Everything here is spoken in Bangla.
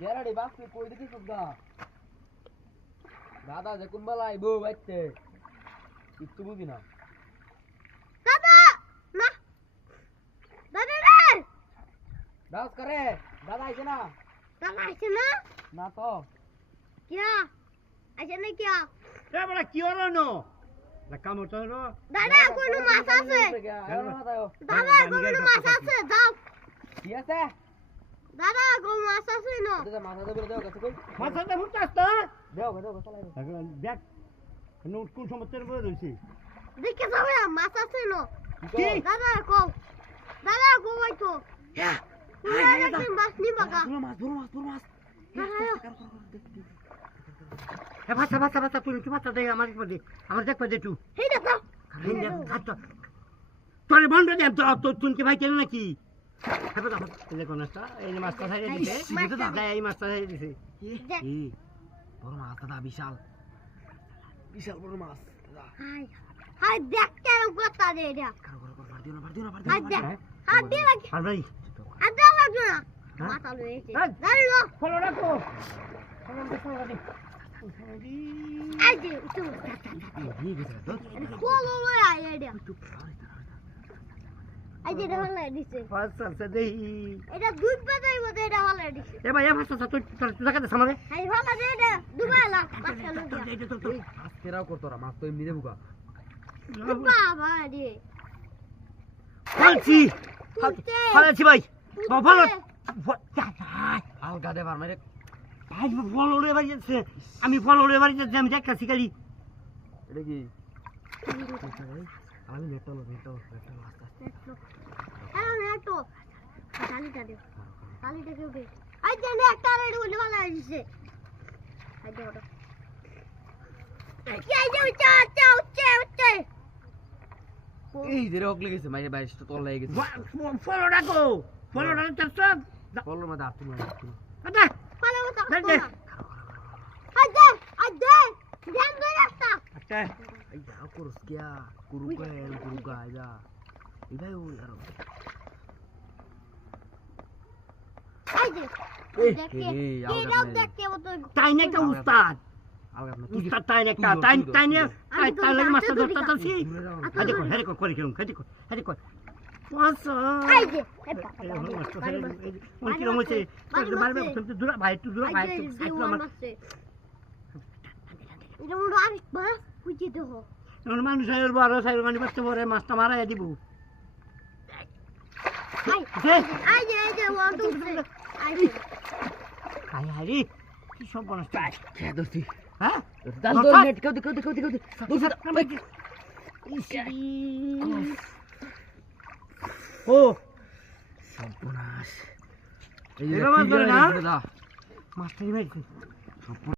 গেরাড়ি বাসকে কই দেখি সুগা দাদা যে কোন বেলা আইবো বাইতে কিচ্ছু বুঝি না দাদা না দাদা রে দাস করে দাদা আইছে না দাদা আইছে না না তো কিয়া আইছে না কিয়া এ বড় কি হলো না কাম হতো না দাদা কোন মাছ আছে দাদা কোন মাছ আছে যাও কি আছে দাদা কোন মাছ আছে না দাদা মাথা দেব দাও কত কই মাছটা মুটাস্তা দাও চালাই দেখ নো কোন সমতের বড় হইছে দেখে যাবে মাছ আছে না কি দাদা কো ভাই তো হ্যাঁ মাছ নিবা কা পুরো মাছ এ ভাষা তুই কি মাথা দে আমার দেখ দে তুই হেই দেখো তোর বন্ধ দে তো তুই কি ভাই কেন নাকি হেবা দাও এই কোন একটা এই মাছটা খাই দিছে দাদা এই মাছটা খাই দিছে কি বড় মাছ দাদা বিশাল বড় মাছ দাদা হাই দেখ কেন কথা দে এটা মার দিও না হাই দেখ হাত দিয়ে লাগি আর ভাই আদা লাগবে না মাথা লইছে দাঁড়াও ফলো রাখো আই দে তো কোলো লই আই এটা আই দে ভালো দিছে ফাসা দেই এটা দুধ বাজাই বদে এটা ভালো দিছে এ ভাই ফাসা তুই টাকা দে সামনে হাই ভালো দে এটা দুবাইলা পাঁচটা লোক আজকেরাও করতরা মাছ তো এমনি দেবুকা বাবা রে ফালছি ভাই ভালো আলগা দেবার মেরে ভাই ফলো রে ভাই আমি ফলো রে ভাই আমি দেখ কাছি গালি এটা কি আমি নেটো আস্তে হ্যাঁ নেটো তালিটা দে তালিটা কেউ দে আই দে একটা রে বলে ভালো দিছে আই দে ওটা কি আই দে উচ্চে এই যে রক লেগেছে মাইরে বাইশ তো তল লেগে গেছে ফলো রাখো তার সব ফলোর মধ্যে হাত তুমি আচ্ছা ফলো মত দে আই দে ধ্যান ধরে রাখতা আচ্ছা এই যা করস কিয়া কুরুকা যা এই ভাই ও यार আই দে এই দেখতে মত তাই না একটা উস্তাদ আলগা না উস্তাদ তাই না একটা তাই লাগে মাস্টার ধরতে তাছি হেরে কর করে কেন হেরে কর পাঁচশো আই দে ওই কিরম হয়েছে বারবার তুমি দূরা ভাই একটু দূরা ভাই একটু সাইকেল আমার এটা মনে আর বাস বুঝি তো আমার মানুষ আইর বড় সাইকেল গানি বাচ্চা বড় মাছটা মারাই দিব আই দে ওয়ান টু আই দে হাই হাই কি সব বনস খেয়ে দোস্তি হ্যাঁ দাল দো নেট কেউ দে ও সর্বনাশ এই মাছ ধরে না মাছটা নিয়ে